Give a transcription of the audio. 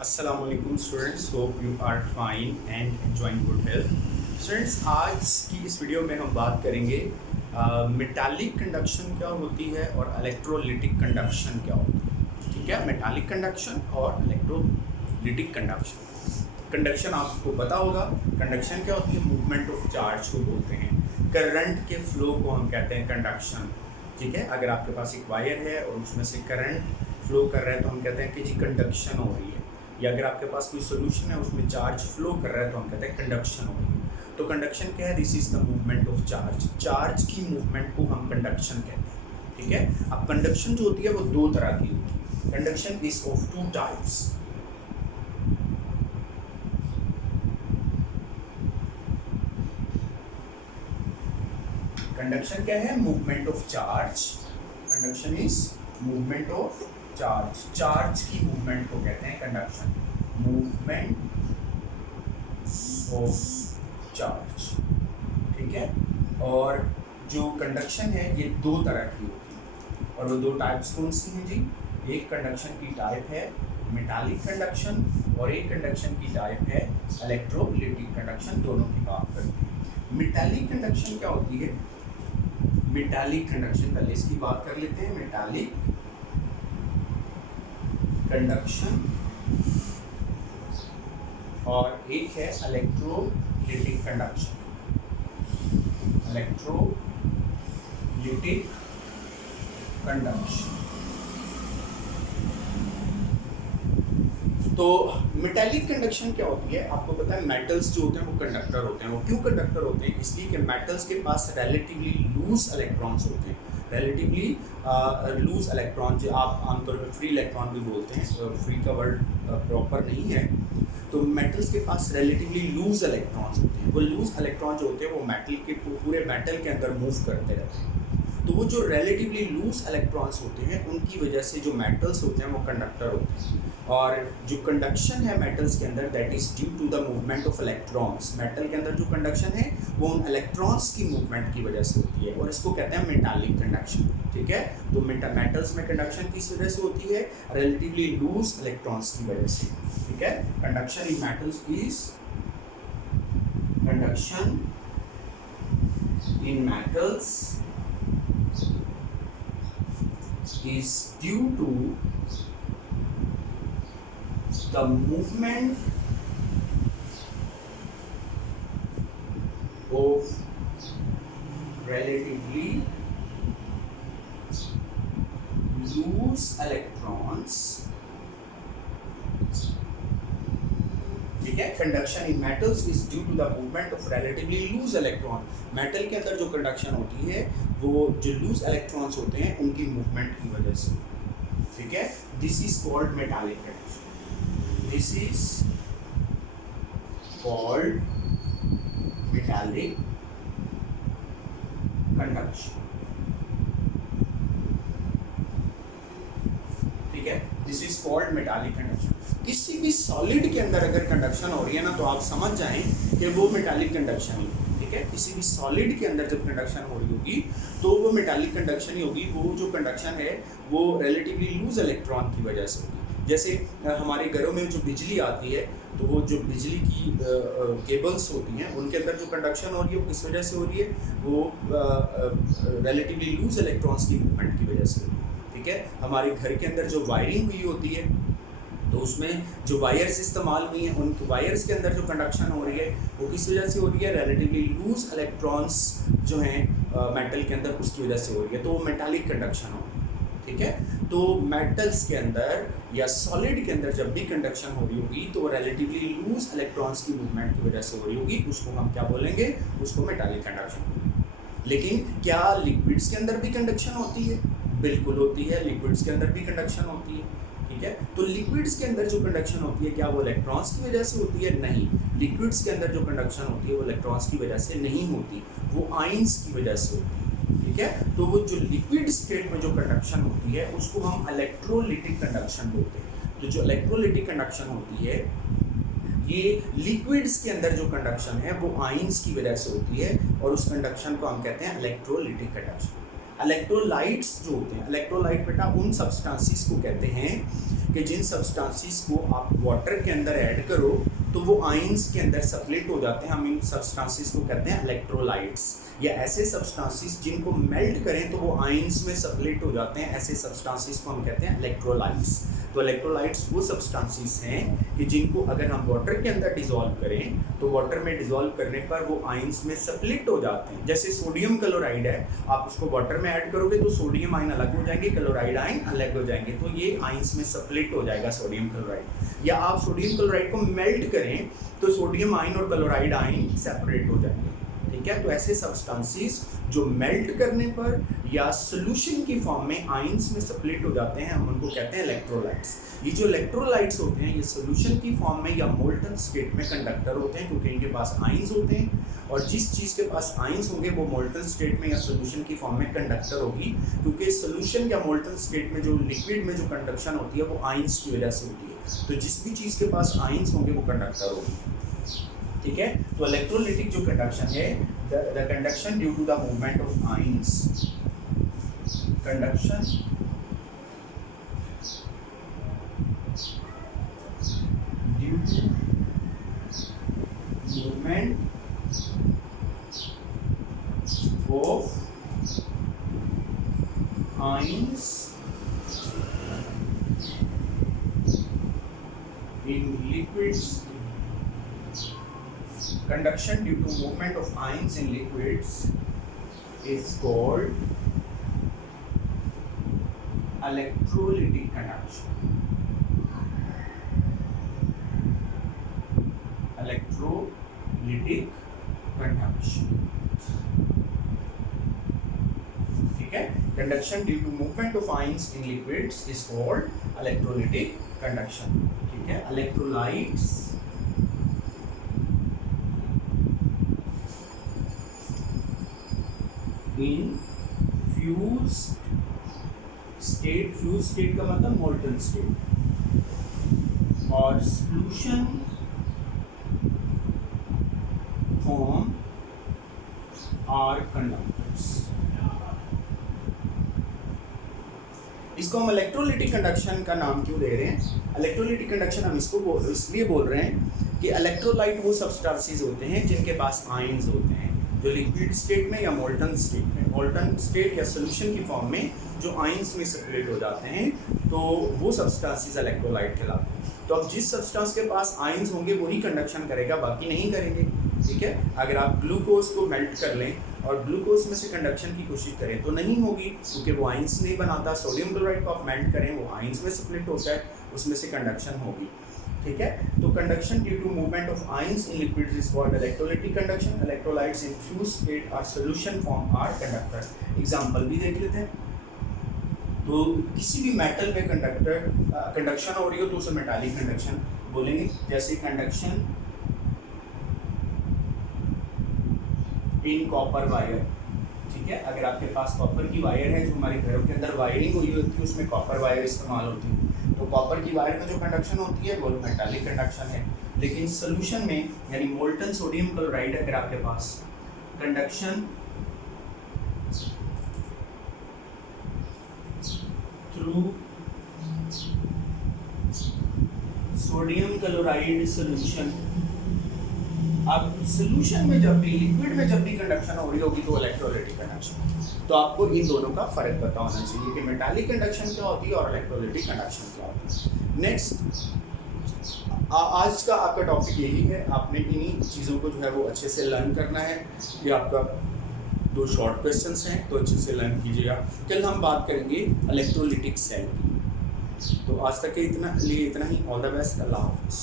अस्सलाम वालेकुम students, hope you are fine and enjoying good health. Students, आज की इस वीडियो में हम बात करेंगे मेटालिक कंडक्शन क्या होती है और इलेक्ट्रोलिटिक कंडक्शन क्या होती है। ठीक है, मेटालिक कंडक्शन और इलेक्ट्रोलिटिक कंडक्शन। कंडक्शन आपको पता होगा, कंडक्शन क्या होती है? मूवमेंट ऑफ चार्ज को बोलते हैं। करंट के फ्लो को हम कहते हैं कंडक्शन। ठीक है, अगर आपके पास एक वायर है और उसमें से करंट फ्लो कर रहा है तो हम कहते हैं कि जी कंडक्शन हो रही है। या अगर आपके पास कोई सोल्यूशन है उसमें चार्ज फ्लो कर रहा है तो हम कहते हैं कंडक्शन हो रही है। तो कंडक्शन क्या है? This is the movement of charge. Charge की मूवमेंट को हम कंडक्शन कहते हैं। ठीक है, अब कंडक्शन जो होती है वो दो तरह की होती है। Conduction is of two types. Conduction क्या है? Movement of charge. Conduction is movement of charge. Charge की मूवमेंट को कहते हैं कंडक्शन। Movement of charge. ठीक है, और जो कंडक्शन है ये दो तरह की होती है। और वो दो टाइप्स कौन सी हैं जी? एक कंडक्शन की टाइप है मेटालिक कंडक्शन और एक कंडक्शन की टाइप है इलेक्ट्रोलिटिक कंडक्शन। दोनों की बात करते हैं। मेटालिक कंडक्शन क्या होती है? मेटालिक कंडक्शन, पहले इसकी बात कर लेते हैं। मेटालिक कंडक्शन और एक है इलेक्ट्रोलिटिक कंडक्शन। Electrolytic conduction. तो मेटालिक कंडक्शन क्या होती है? आपको पता है मेटल्स जो होते हैं वो कंडक्टर होते हैं। वो क्यों कंडक्टर होते हैं? इसलिए कि मेटल्स के पास रिलेटिवली लूज इलेक्ट्रॉन्स होते हैं। रिलेटिवली लूज इलेक्ट्रॉन, जो आप आमतौर पर फ्री इलेक्ट्रॉन भी बोलते हैं, फ्री का वर्ड प्रॉपर नहीं है। तो मेटल्स के पास रिलेटिवली लूज इलेक्ट्रॉन्स होते हैं। वो लूज इलेक्ट्रॉन जो होते हैं वो मेटल के पूरे मेटल के अंदर मूव करते रहते हैं। तो वो जो रिलेटिवली लूज इलेक्ट्रॉन्स होते हैं उनकी वजह से जो मेटल्स होते हैं वो कंडक्टर होते हैं। और जो कंडक्शन है मेटल्स के अंदर, that is due to the movement of electrons. Metal के अंदर जो कंडक्शन है वो उन इलेक्ट्रॉन्स की मूवमेंट की वजह से होती है और इसको कहते हैं मेटालिक कंडक्शन। ठीक है, तो मेटल्स में कंडक्शन किस वजह से होती है? रिलेटिवली लूज इलेक्ट्रॉन्स की वजह से। ठीक है, conduction in metals is conduction in metals is due to the movement of relatively loose electrons। ठीक है, conduction in metals is due to the movement of relatively loose electron. Metal के अंदर जो कंडक्शन होती है वो जो लूज इलेक्ट्रॉन्स होते हैं उनकी मूवमेंट की वजह से। ठीक है, this is called metallic conduction. This is called metallic conduction. ठीक है, this is called metallic conduction. किसी भी सॉलिड के अंदर अगर कंडक्शन हो रही है ना तो आप समझ जाएं कि वो मेटालिक कंडक्शन ही। ठीक है, किसी भी सॉलिड के अंदर जब कंडक्शन हो रही होगी तो वो मेटालिक कंडक्शन ही होगी। वो जो कंडक्शन है वो रिलेटिवली लूज इलेक्ट्रॉन की वजह से होगी। जैसे हमारे घरों में जो बिजली आती है तो वो जो बिजली की केबल्स होती हैं उनके अंदर जो कंडक्शन हो रही है वो किस वजह से हो रही है? वो रिलेटिवली लूज इलेक्ट्रॉन्स की मूवमेंट की वजह से होती है। ठीक है, हमारे घर के अंदर जो वायरिंग हुई होती है तो उसमें जो वायर्स इस्तेमाल हुई हैं उन वायर्स के अंदर जो कंडक्शन हो रही है वो किस वजह से हो रही है? रिलेटिवली लूज इलेक्ट्रॉन्स जो हैं मेटल के अंदर उसकी वजह से हो रही है। तो वो मेटालिक कंडक्शन हो। ठीक है, तो मेटल्स के अंदर या सॉलिड के अंदर जब भी कंडक्शन हो रही होगी तो रिलेटिवली लूज इलेक्ट्रॉन्स की मूवमेंट की वजह से हो रही होगी। उसको हम क्या बोलेंगे? उसको मेटालिक कंडक्शन। लेकिन क्या लिक्विड्स के अंदर भी कंडक्शन होती है? बिल्कुल होती है, लिक्विड्स के अंदर भी कंडक्शन होती है। ठीक है, तो लिक्विड्स के अंदर जो कंडक्शन होती है क्या वो इलेक्ट्रॉन्स की वजह से होती है? नहीं, लिक्विड्स के अंदर जो कंडक्शन होती है वो इलेक्ट्रॉन्स की वजह से नहीं होती, वो आयंस की वजह से होती है। ठीक है, तो वो जो लिक्विड स्टेट में जो कंडक्शन होती है उसको हम इलेक्ट्रोलिटिक कंडक्शन बोलते हैं। तो जो इलेक्ट्रोलिटिक कंडक्शन होती है ये लिक्विड्स के अंदर जो कंडक्शन है वो आयंस की वजह से होती है और उस कंडक्शन को हम कहते हैं इलेक्ट्रोलिटिक कंडक्शन। इलेक्ट्रोलाइट्स जो होते हैं, इलेक्ट्रोलाइट बेटा उन सब्सटेंसेस को कहते हैं कि जिन सब्सटेंसेस को आप वाटर के अंदर ऐड करो तो वो आयंस के अंदर स्प्लिट हो जाते हैं, हम इन सब्सटेंसेस को कहते हैं इलेक्ट्रोलाइट्स। या ऐसे सब्सटेंसेस जिनको मेल्ट करें तो वो आयंस में स्प्लिट हो जाते हैं, ऐसे सब्सटेंसेस को हम कहते हैं इलेक्ट्रोलाइट्स। तो इलेक्ट्रोलाइट्स वो सब्सटेंसेस हैं कि जिनको अगर हम वाटर के अंदर डिसॉल्व करें तो वाटर में डिसॉल्व करने पर वो आयंस में स्प्लिट हो जाते हैं। जैसे सोडियम क्लोराइड है, आप उसको वाटर में ऐड करोगे तो सोडियम आयन अलग हो जाएंगे, क्लोराइड आयन अलग हो जाएंगे, तो ये आयंस में स्प्लिट हो जाएगा सोडियम क्लोराइड। या आप सोडियम क्लोराइड को मेल्ट करें तो सोडियम आयन और क्लोराइड आयन सेपरेट हो जाएंगे, ठीक है। तो ऐसे सब्सटेंसेस जो मेल्ट करने पर या सोल्यूशन की फॉर्म में आयंस में स्प्लिट हो जाते हैं, हम उनको कहते हैं इलेक्ट्रोलाइट्स। ये जो इलेक्ट्रोलाइट्स होते हैं ये सोल्यूशन की फॉर्म में या मोल्टन स्टेट में कंडक्टर होते हैं, क्योंकि इनके पास आयंस होते हैं, और जिस चीज़ के पास आयंस होंगे वो मोल्टन स्टेट में या सोल्यूशन की फॉर्म में कंडक्टर होगी, क्योंकि सोल्यूशन या मोल्टन स्टेट में जो लिक्विड में जो कंडक्शन होती है वो आयंस की वजह से होती है। तो जिस भी चीज़ के पास आयंस होंगे वो कंडक्टर होगी, ठीक है। तो इलेक्ट्रोलिटिक जो कंडक्शन है, the conduction due to the movement of ions, conduction due to movement of ions in liquids, conduction due to movement of ions in liquids is called electrolytic conduction, electrolytic conduction, ठीक है। conduction due to movement of ions in liquids is called electrolytic conduction, ठीक है। electrolytes in fused state, fused state का मतलब molten state, और solution form are conductors। इसको हम electrolytic conduction का नाम क्यों दे रहे हैं? इलेक्ट्रोलिटिक कंडक्शन हम इसको इसलिए बोल रहे हैं कि इलेक्ट्रोलाइट वो सब्सटेंसेस होते हैं जिनके पास आयंस होते हैं, जो लिक्विड स्टेट में या मोल्टन स्टेट में, मोल्टन स्टेट या सोल्यूशन की फॉर्म में जो आयंस में सेपरेट हो जाते हैं, तो वो सब्सटेंसेस इलेक्ट्रोलाइट कहलाते हैं। तो अब जिस सब्सटेंस के पास आयंस होंगे वही कंडक्शन करेगा, बाकी नहीं करेंगे, ठीक है। अगर आप ग्लूकोज को मेल्ट कर लें और ग्लूकोज में से कंडक्शन की कोशिश करें तो नहीं होगी, क्योंकि वो आयंस नहीं बनाता। सोडियम क्लोराइड को आप मेल्ट करें वो आयंस में स्प्लिट होता है, उसमें से कंडक्शन होगी, ठीक है। तो conduction due to movement of ions in liquids is called electrolytic conduction. Electrolytes in fused state और solution form are conductor. Example भी देख लेते हैं। तो किसी भी मेटल पे कंडक्शन हो रही हो तो उसे मेटालिक कंडक्शन बोलेंगे। जैसे कंडक्शन इन कॉपर वायर, ठीक है। अगर आपके पास कॉपर की वायर है, जो हमारे घरों के अंदर वायरिंग हुई होती है उसमें कॉपर वायर इस्तेमाल होती है, तो कॉपर की वायर में जो कंडक्शन होती है वो मेटालिक कंडक्शन है। लेकिन सोल्यूशन में यानी मोल्टन सोडियम क्लोराइड अगर आपके पास conduction through sodium chloride solution, अब सोल्यूशन में जब भी, लिक्विड में जब भी कंडक्शन हो रही होगी तो इलेक्ट्रोलिटिक कंडक्शन। तो आपको इन दोनों का फर्क पता होना चाहिए कि मेटालिक कंडक्शन क्या होती है और इलेक्ट्रोलिटिक कंडक्शन क्या होती है। नेक्स्ट, आज का आपका टॉपिक यही है, आपने इन्हीं चीज़ों को जो है वो अच्छे से लर्न करना है। ये आपका 2 शॉर्ट क्वेश्चंस हैं, तो अच्छे से लर्न कीजिएगा। कल हम बात करेंगे इलेक्ट्रोलिटिक सेल की। तो आज तक के इतना ही। ऑल द बेस्ट, अल्लाह हाफिज़।